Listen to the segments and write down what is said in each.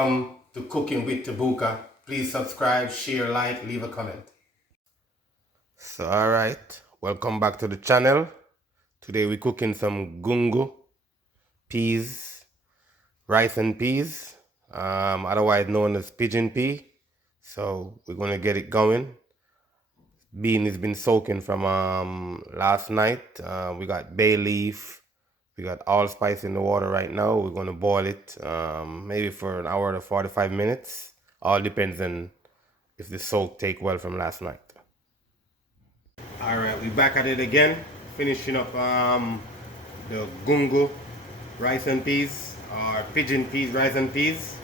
Welcome to Cooking with Bouka. Please subscribe, share, like, leave a comment. So alright, welcome back to the channel. Today we're cooking some gungo, peas, rice and peas, otherwise known as pigeon pea. So we're gonna get it going. Bean has been soaking from last night. We got bay leaf. We got allspice in the water right now. We're going to boil it maybe for an hour to 45 minutes. All depends on if the soak take well from last night. Alright, we're back at it again. Finishing up the gungo rice and peas, or pigeon peas rice and peas.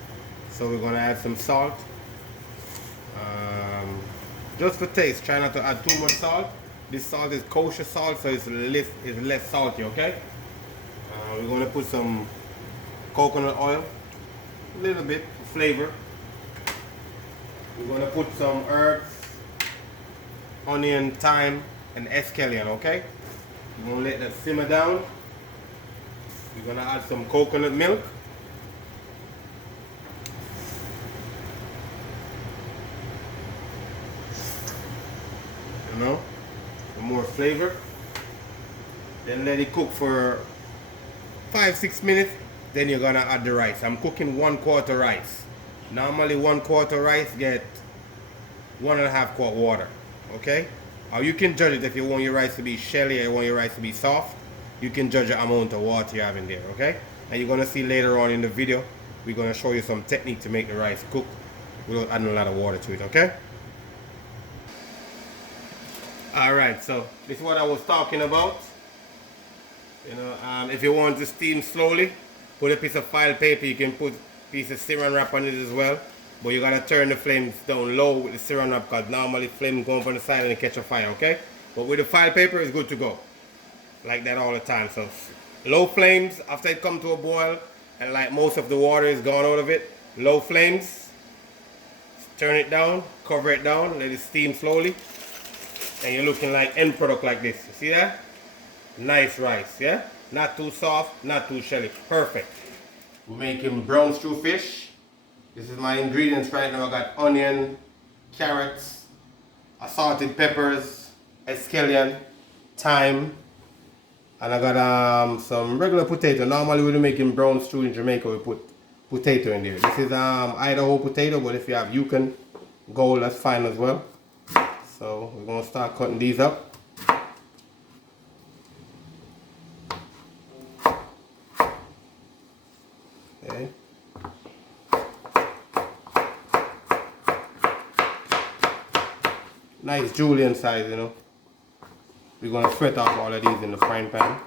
So we're going to add some salt. Just for taste, try not to add too much salt. This salt is kosher salt, so it's less salty, okay? We're going to put some coconut oil, a little bit flavor. We're going to put some herbs, onion, thyme, and escallion, okay? We're going to let that simmer down. We're going to add some coconut milk. You know, for more flavor. Then let it cook for 5-6 minutes, then you're gonna add the rice. I'm cooking 1/4 rice. Normally 1/4 rice get 1.5 quart water, okay? Or you can judge it if you want your rice to be shelly or you want your rice to be soft. You can judge the amount of water you have in there, okay? And you're gonna see later on in the video, we're gonna show you some technique to make the rice cook without adding a lot of water to it, okay? Alright, so this is what I was talking about. You know, if you want to steam slowly, put a piece of file paper. You can put a piece of saran wrap on it as well. But you gotta turn the flames down low with the saran wrap, because normally flames go up on the side and they catch a fire, okay? But with the file paper, it's good to go. Like that all the time. So low flames after it comes to a boil, and like most of the water is gone out of it. Low flames. Turn it down, cover it down, let it steam slowly, and you're looking like end product like this. You see that? Nice rice, yeah? Not too soft, not too shelly. Perfect. We're making brown stew fish. This is my ingredients right now. I got onion, carrots, assorted peppers, escallion, thyme, and I got some regular potato. Normally when we're making brown stew in Jamaica, we put potato in there. This is Idaho potato, but if you have Yukon Gold, that's fine as well. So we're gonna start cutting these up. Okay. Nice julienne size, you know. We're gonna fret off all of these in the frying pan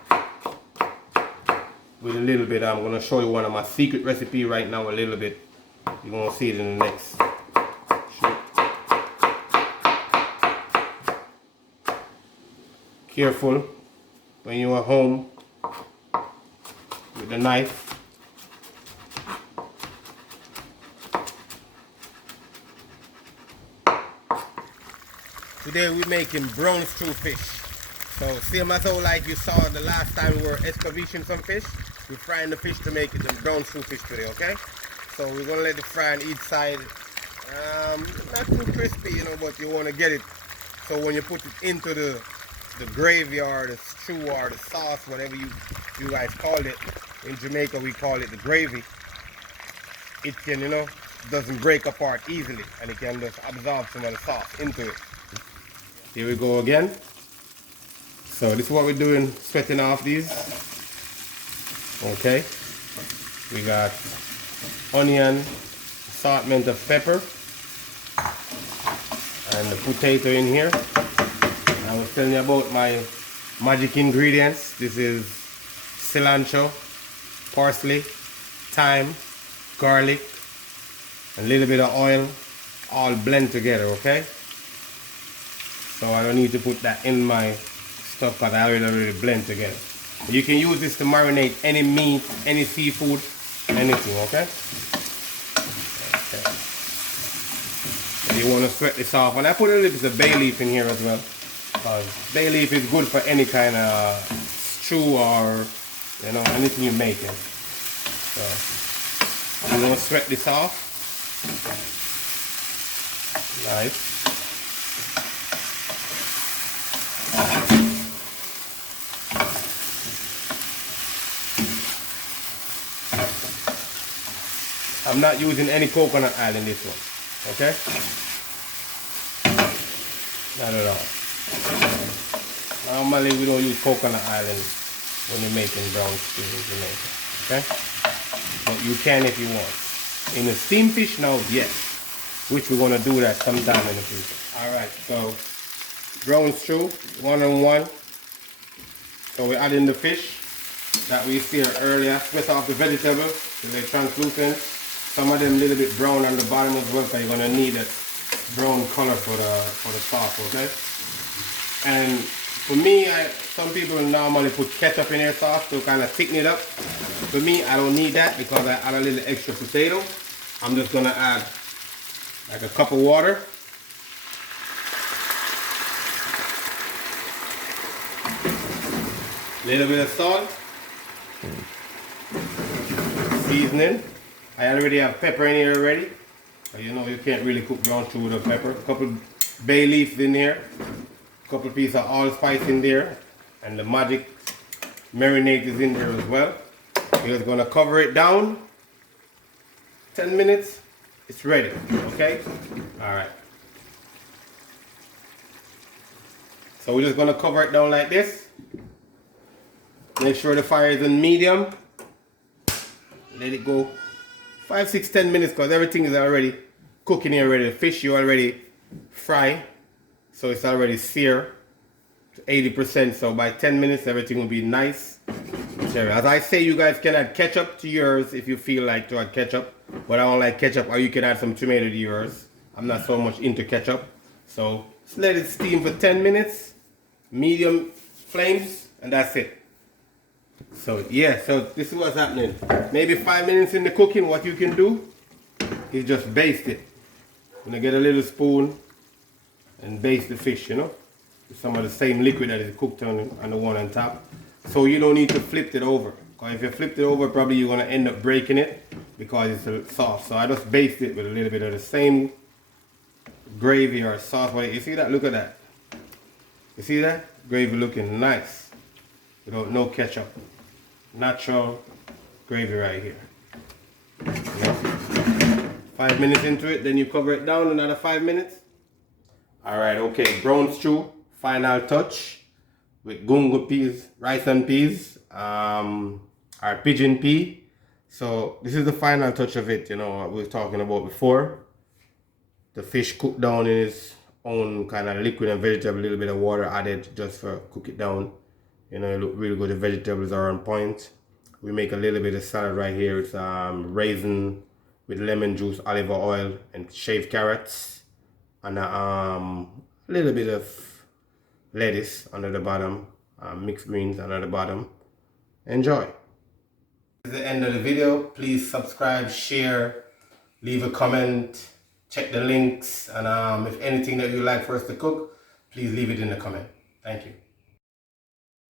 with a little bit. I'm gonna show you one of my secret recipe right now. A little bit. You're gonna see it in the next shoot. Careful when you are home with the knife. Today we're making brown stew fish. So same as how like you saw the last time we were excavating some fish, we're frying the fish to make it the brown stew fish today, okay? So we're gonna let it fry on each side. Not too crispy, you know, but you wanna get it so when you put it into the gravy or the stew or the sauce, whatever you guys call it. In Jamaica we call it the gravy. It can, you know, doesn't break apart easily, and it can just absorb some of the sauce into it. Here we go again. So this is what we're doing, sweating off these. Okay. We got onion, assortment of pepper, and the potato in here. I was telling you about my magic ingredients. This is cilantro, parsley, thyme, garlic, a little bit of oil, all blend together, okay? So I don't need to put that in my stuff because I already blend together. You can use this to marinate any meat, any seafood, anything, okay? You want to sweat this off. And I put a little bit of bay leaf in here as well. Bay leaf is good for any kind of stew or, you know, anything you're making. So I'm going to sweat this off. Nice. I'm not using any coconut oil in this one, okay? Not at all. Normally we don't use coconut oil when you're making brown stew in Jamaica, okay? But you can if you want. In the steamed fish now, yes. Which we're gonna do that sometime in the future. Alright, so brown stew, 1-on-1. So we're adding the fish that we seared earlier. Split off the vegetables so they're translucent. Some of them a little bit brown on the bottom as well, so you're gonna need that brown color for the sauce, okay? And for me, some people normally put ketchup in their sauce to kind of thicken it up. For me, I don't need that because I add a little extra potato. I'm just gonna add like a cup of water. Little bit of salt. Seasoning. I already have pepper in here already. You know you can't really cook brown stew without pepper. A couple bay leaves in here. A couple pieces of allspice in there. And the magic marinade is in there as well. We're just gonna cover it down. 10 minutes. It's ready. Okay? Alright. So we're just gonna cover it down like this. Make sure the fire is on medium. Let it go 5, 6, 10 minutes because everything is already cooking here already. The fish you already fry, so it's already seared to 80%. So by 10 minutes everything will be nice. As I say, you guys can add ketchup to yours if you feel like to add ketchup, but I don't like ketchup, or you can add some tomato to yours. I'm not so much into ketchup. So just let it steam for 10 minutes, medium flames, and that's it. So yeah, so this is what's happening. Maybe 5 minutes in the cooking, what you can do is just baste it. You're gonna get a little spoon and baste the fish, you know, with some of the same liquid that is cooked on the one on top. So you don't need to flip it over. Because if you flip it over, probably you're gonna end up breaking it because it's soft. So I just baste it with a little bit of the same gravy or sauce. You see that? Look at that. You see that? Gravy looking nice. Without no ketchup. Natural gravy right here. Yeah. 5 minutes into it, then you cover it down another 5 minutes. Alright, okay, brown stew, final touch with gungo peas, rice and peas, our pigeon pea. So this is the final touch of it, you know, what we were talking about before. The fish cooked down in its own kind of liquid and vegetable, a little bit of water added just for cook it down. You know, it look really good. The vegetables are on point. We make a little bit of salad right here. It's raisin with lemon juice, olive oil, and shaved carrots, and a little bit of lettuce under the bottom, mixed greens under the bottom. Enjoy. This is the end of the video. Please subscribe, share, leave a comment, check the links, and if anything that you like for us to cook, please leave it in the comment. Thank you.